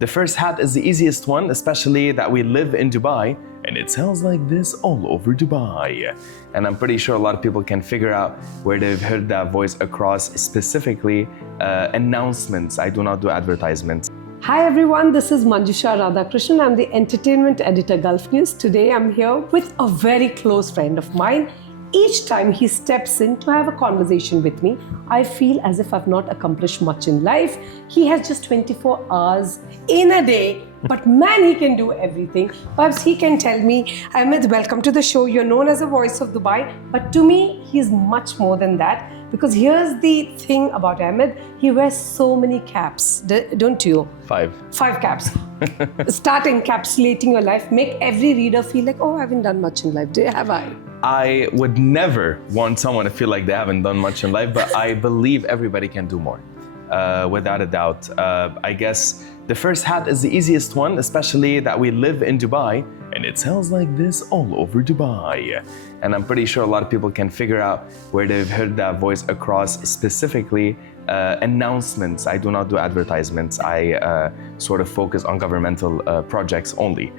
The first hat is the easiest one, especially that we live in Dubai, and it sounds like this all over Dubai. And I'm pretty sure a lot of people can figure out where they've heard that voice across, specifically announcements. I do not do advertisements. Hi everyone, this is Manjusha Radhakrishnan. I'm the entertainment editor, Gulf News. Today I'm here with a very close friend of mine. Each time he steps in to have a conversation with me, I feel as if I've not accomplished much in life. He has just 24 hours in a day, but man, he can do everything. Perhaps he can tell me, Ahmed, welcome to the show. You're known as a voice of Dubai, but to me, he's much more than that. Because here's the thing about Ahmed, he wears so many caps, don't you? 5 caps. Start encapsulating your life, make every reader feel like, oh, I haven't done much in life, have I? I would never want someone to feel like they haven't done much in life, but I believe everybody can do more, without a doubt. I guess the first hat is the easiest one, especially that we live in Dubai, and it sounds like this all over Dubai. And I'm pretty sure a lot of people can figure out where they've heard that voice across, specifically announcements. I do not do advertisements. I sort of focus on governmental projects only.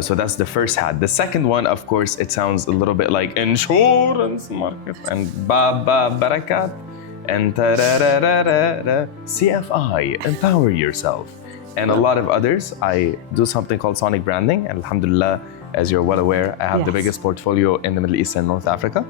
So that's the first hat. The second one, of course, it sounds a little bit like insurance market and Baba Barakat and CFI, empower yourself. And a lot of others. I do something called sonic branding. And alhamdulillah, as you're well aware, I have the biggest portfolio in the Middle East and North Africa,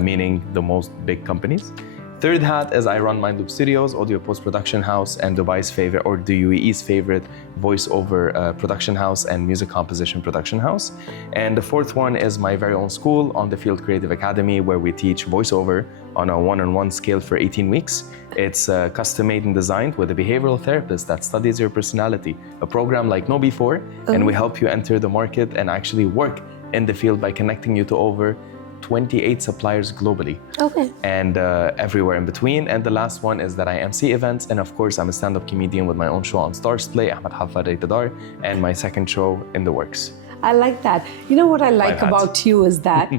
meaning the most big companies. Third hat is I run Mind Loop Studios, audio post-production house, and Dubai's favorite, or the UAE's favorite, voiceover production house and music composition production house. And the fourth one is my very own school, On the Field Creative Academy, where we teach voiceover on a one-on-one scale for 18 weeks. It's custom-made and designed with a behavioral therapist that studies your personality, a program like no before, and we help you enter the market and actually work in the field by connecting you to over 28 suppliers globally, and everywhere in between. And the last one is that I MC events, and of course I'm a stand-up comedian with my own show on Stars Play, Ahmad Haffar Rated R, and my second show in the works. I like that. You know what I like about you is that,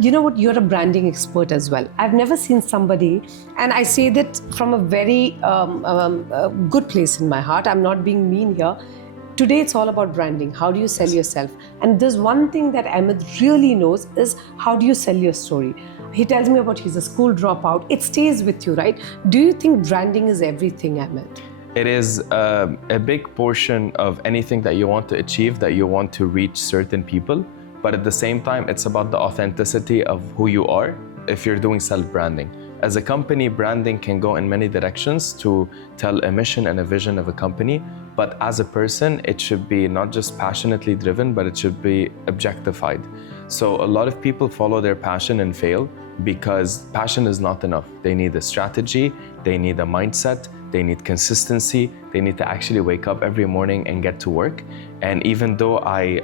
you know what, you're a branding expert as well. I've never seen somebody, and I say that from a very good place in my heart. I'm not being mean here. Today, it's all about branding. How do you sell yourself? And there's one thing that Ahmed really knows is how do you sell your story? He tells me about he's a school dropout. It stays with you, right? Do you think branding is everything, Ahmed? It is a big portion of anything that you want to achieve, that you want to reach certain people. But at the same time, it's about the authenticity of who you are if you're doing self-branding. As a company, branding can go in many directions to tell a mission and a vision of a company. But as a person, it should be not just passionately driven, but it should be objectified. So a lot of people follow their passion and fail because passion is not enough. They need a strategy, they need a mindset, they need consistency, they need to actually wake up every morning and get to work. And even though I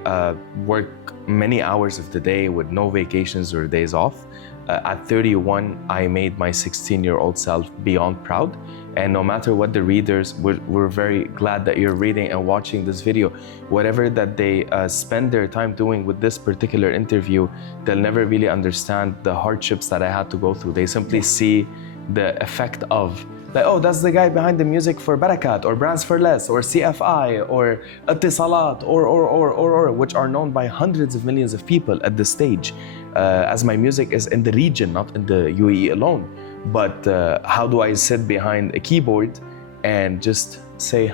work many hours of the day with no vacations or days off, at 31, I made my 16-year-old self beyond proud. And no matter what the readers, we're very glad that you're reading and watching this video. Whatever that they spend their time doing with this particular interview, they'll never really understand the hardships that I had to go through. They simply see the effect of, like, oh, that's the guy behind the music for Barakat, or Brands for Less, or CFI, or Atisalat, or which are known by hundreds of millions of people at this stage. As my music is in the region, not in the UAE alone. But how do I sit behind a keyboard and just say,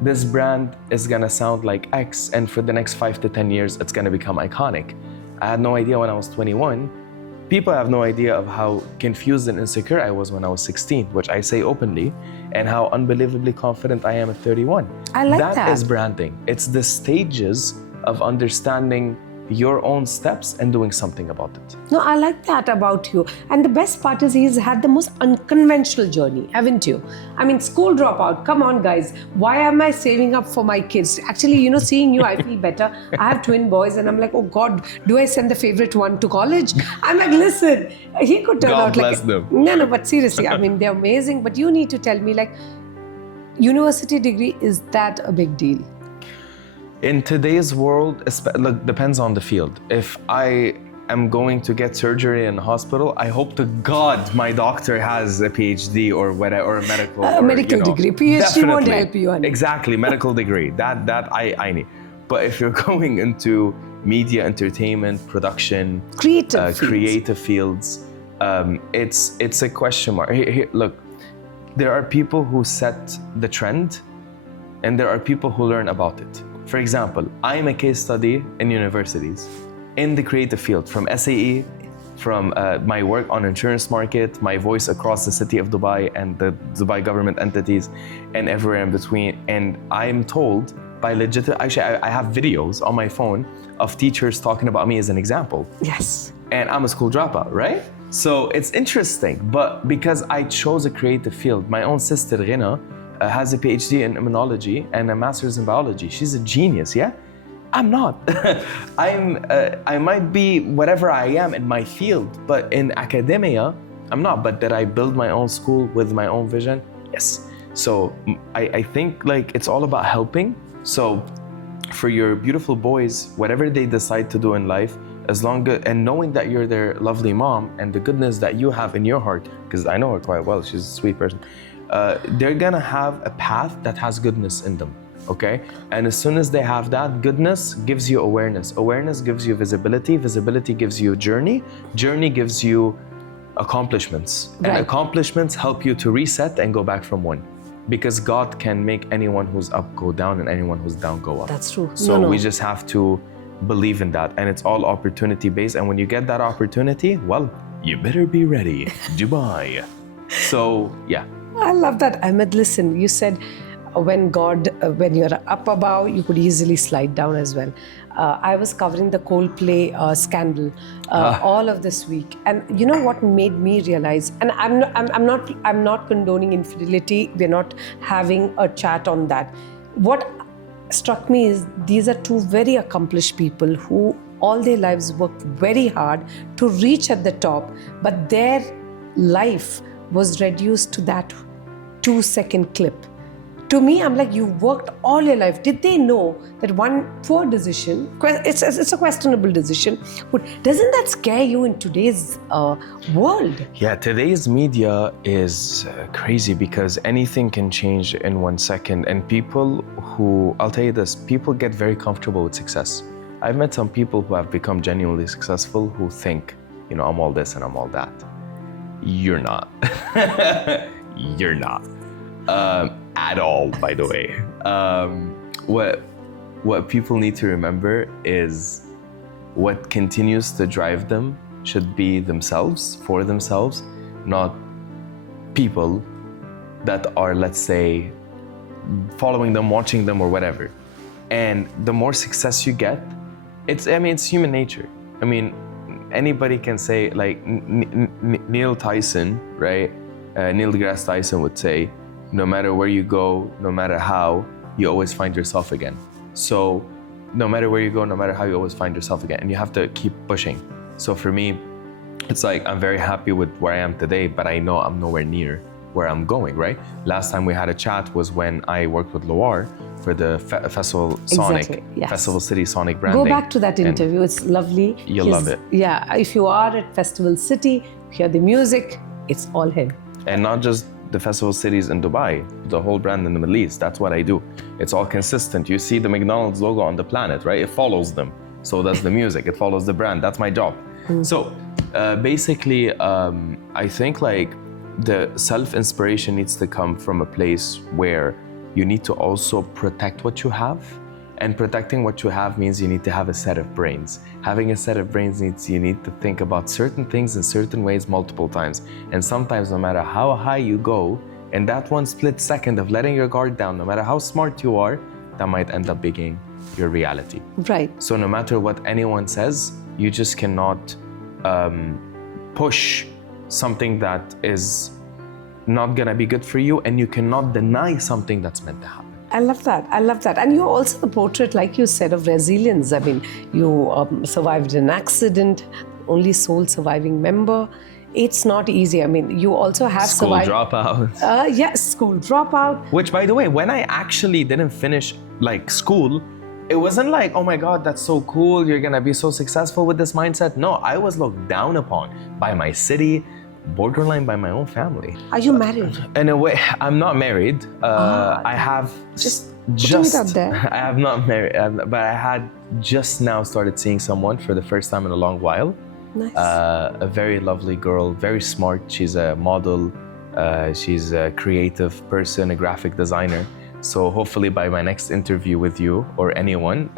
this brand is gonna sound like X, and for the next 5 to 10 years, it's gonna become iconic. I had no idea when I was 21. People have no idea of how confused and insecure I was when I was 16, which I say openly, and how unbelievably confident I am at 31. I like that. That is branding. It's the stages of understanding your own steps and doing something about it. No, I like that about you. And the best part is he's had the most unconventional journey, haven't you? I mean, school dropout, come on guys. Why am I saving up for my kids? Actually, you know, seeing you, I feel better. I have twin boys and I'm like, oh God, do I send the favorite one to college? I'm like, listen, he could turn out like... God bless them. No, but seriously, I mean, they're amazing. But you need to tell me, like, university degree, is that a big deal? In today's world, look, depends on the field. If I am going to get surgery in a hospital, I hope to God my doctor has a PhD or whatever, or a medical, medical degree. PhD won't help you. Exactly, medical degree. That I need. But if you're going into media, entertainment, production, creative fields, it's a question mark. Here, look, there are people who set the trend, and there are people who learn about it. For example, I'm a case study in universities, in the creative field, from SAE, from my work on insurance market, my voice across the city of Dubai and the Dubai government entities, and everywhere in between. And I'm told by actually, I have videos on my phone of teachers talking about me as an example. Yes. And I'm a school dropout, right? So it's interesting, but because I chose a creative field, my own sister, Ghina, has a PhD in immunology and a master's in biology. She's a genius, yeah? I'm not. I might be whatever I am in my field, but in academia, I'm not. But did I build my own school with my own vision? Yes. So I think like it's all about helping. So for your beautiful boys, whatever they decide to do in life, as long as, and knowing that you're their lovely mom and the goodness that you have in your heart, because I know her quite well, she's a sweet person, they're gonna have a path that has goodness in them, okay? And as soon as they have that, goodness gives you awareness. Awareness gives you visibility. Visibility gives you journey. Journey gives you accomplishments. Right. And accomplishments help you to reset and go back from one. Because God can make anyone who's up go down and anyone who's down go up. That's true. So we just have to believe in that. And it's all opportunity based. And when you get that opportunity, well, you better be ready. Dubai. So, yeah. I love that. Ahmed, listen, you said when you're up above, you could easily slide down as well. I was covering the Coldplay scandal all of this week, and you know what made me realize? And I'm not condoning infidelity. We're not having a chat on that. What struck me is these are two very accomplished people who all their lives worked very hard to reach at the top, but their life was reduced to that 2-second clip. To me, I'm like, you worked all your life. Did they know that one poor decision, it's a questionable decision, but doesn't that scare you in today's world? Yeah, today's media is crazy because anything can change in 1 second. And people who, I'll tell you this, people get very comfortable with success. I've met some people who have become genuinely successful who think, you know, I'm all this and I'm all that. You're not. You're not. At all, by the way. What people need to remember is what continues to drive them should be themselves, for themselves, not people that are, let's say, following them, watching them, or whatever. And the more success you get, it's human nature. I mean, anybody can say, like Neil Tyson, right? Neil deGrasse Tyson would say, no matter where you go, no matter how, you always find yourself again. So no matter where you go, no matter how, you always find yourself again. And you have to keep pushing. So for me, it's like, I'm very happy with where I am today, but I know I'm nowhere near where I'm going, right? Last time we had a chat was when I worked with Loire for the Festival Sonic, exactly, yes. Festival City Sonic branding. Go back to that interview, it's lovely. You'll love it. Yeah, if you are at Festival City, hear the music, it's all him. And not just the festival cities in Dubai, the whole brand in the Middle East. That's what I do. It's all consistent. You see the McDonald's logo on the planet, right? It follows them. So does the music. It follows the brand. That's my job. So basically, I think like the self-inspiration needs to come from a place where you need to also protect what you have. And protecting what you have means you need to have a set of brains. Having a set of brains means you need to think about certain things in certain ways multiple times. And sometimes no matter how high you go, in that one split second of letting your guard down, no matter how smart you are, that might end up being your reality. Right. So no matter what anyone says, you just cannot push something that is not gonna be good for you, and you cannot deny something that's meant to happen. I love that. I love that. And you're also the portrait, like you said, of resilience. I mean, you survived an accident, only sole surviving member. It's not easy. I mean, you also have survived. School dropout. Yes, school dropout. Which, by the way, when I actually didn't finish like school, it wasn't like, oh my God, that's so cool, you're gonna be so successful with this mindset. No, I was looked down upon by my city, borderline by my own family. Are you married? In a way, I'm not married. I have just it out there. I have not married, but I had just now started seeing someone for the first time in a long while. Nice. A very lovely girl, very smart. She's a model. She's a creative person, a graphic designer. So hopefully by my next interview with you or anyone,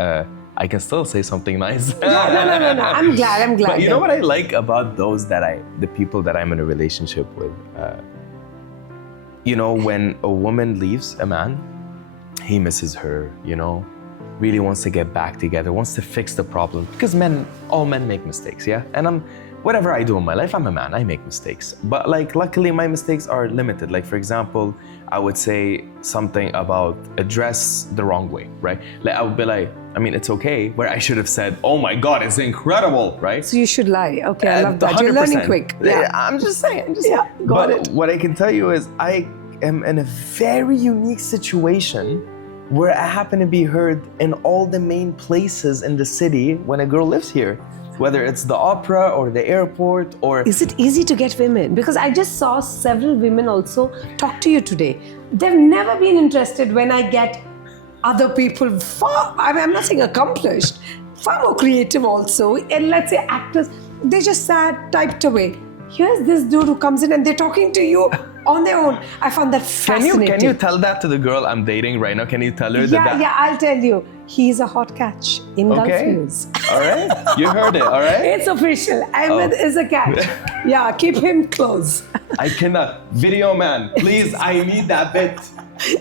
I can still say something nice. No. I'm glad. But you know what I like about the people that I'm in a relationship with? You know, when a woman leaves a man, he misses her, you know, really wants to get back together, wants to fix the problem. Because all men make mistakes, yeah? And whatever I do in my life, I'm a man, I make mistakes. But like, luckily my mistakes are limited. Like for example, I would say something about a dress the wrong way, right? Like I would be like, I mean, it's okay, where I should have said, oh my God, it's incredible, right? So you should lie. Okay, I love that. 100%. You're learning quick. Yeah, I'm just saying. Got it. What I can tell you is I am in a very unique situation where I happen to be heard in all the main places in the city when a girl lives here. Whether it's the opera or the airport or... Is it easy to get women? Because I just saw several women also talk to you today. They've never been interested when I get other people far, I'm not saying accomplished, far more creative also. And let's say actors, they just sat, typed away. Here's this dude who comes in and they're talking to you on their own. I found that fascinating. Can you tell that to the girl I'm dating right now? Can you tell her that? Yeah, I'll tell you. He's a hot catch in Gulf News. All right. You heard it, all right? It's official. Ahmed is a catch. Yeah, keep him close. I cannot. Video man, please, I need that bit.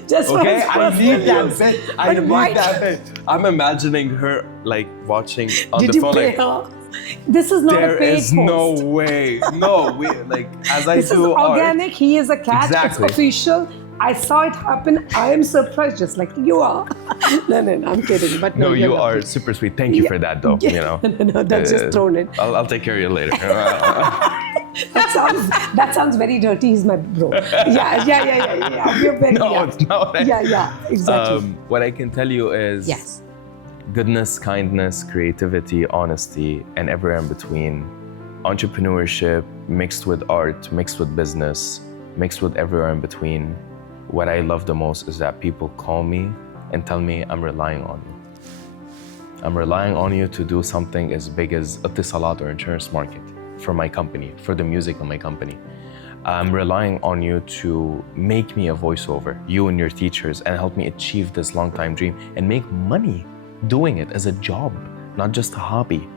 Just okay, for I need that bit. I need why? that bit. I'm imagining her like watching on Did the you phone. pay Like, her? This is not a paid there is post. no way. No, we like as I this do is organic. art, He is a catch. Exactly. It's official. I saw it happen. I am surprised, just like you are. No, I'm kidding. But no, you are super sweet. Thank you for that, though. Yeah. You know. No, that's just thrown in. I'll take care of you later. That sounds very dirty. He's my bro. Yeah. We're very, no, it's not. Yeah, exactly. What I can tell you is yes. Goodness, kindness, creativity, honesty, and everywhere in between. Entrepreneurship mixed with art, mixed with business, mixed with everywhere in between. What I love the most is that people call me and tell me I'm relying on you. I'm relying on you to do something as big as Ittisalat or insurance market for my company, for the music of my company. I'm relying on you to make me a voiceover, you and your teachers, and help me achieve this long time dream and make money doing it as a job, not just a hobby.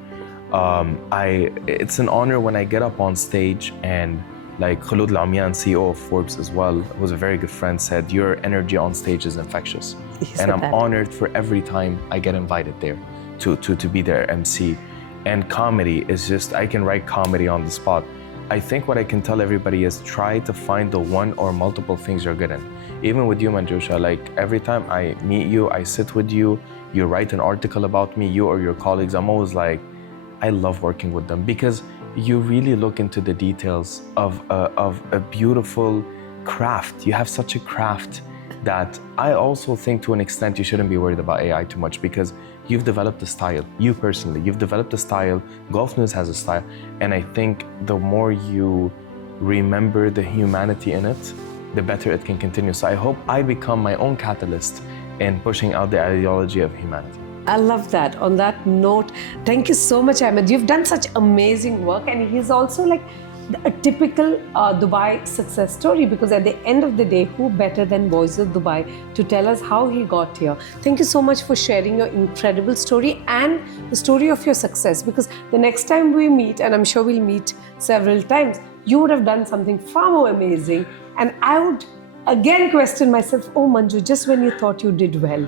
It's an honor when I get up on stage and like Khulud Al-Amyan, CEO of Forbes as well, who's a very good friend, said, your energy on stage is infectious. And I'm honored for every time I get invited there to be their MC. And comedy is just, I can write comedy on the spot. I think what I can tell everybody is try to find the one or multiple things you're good in. Even with you, Manjusha, like every time I meet you, I sit with you, you write an article about me, you or your colleagues, I'm always like, I love working with them because you really look into the details of a beautiful craft. You have such a craft that I also think to an extent you shouldn't be worried about AI too much because you've developed a style. You personally, you've developed a style. Gulf News has a style. And I think the more you remember the humanity in it, the better it can continue. So I hope I become my own catalyst in pushing out the ideology of humanity. I love that. On that note, thank you so much, Ahmed. You've done such amazing work, and he's also like a typical Dubai success story because at the end of the day, who better than Voice of Dubai to tell us how he got here? Thank you so much for sharing your incredible story and the story of your success because the next time we meet, and I'm sure we'll meet several times, you would have done something far more amazing. And I would again question myself, oh Manju, just when you thought you did well.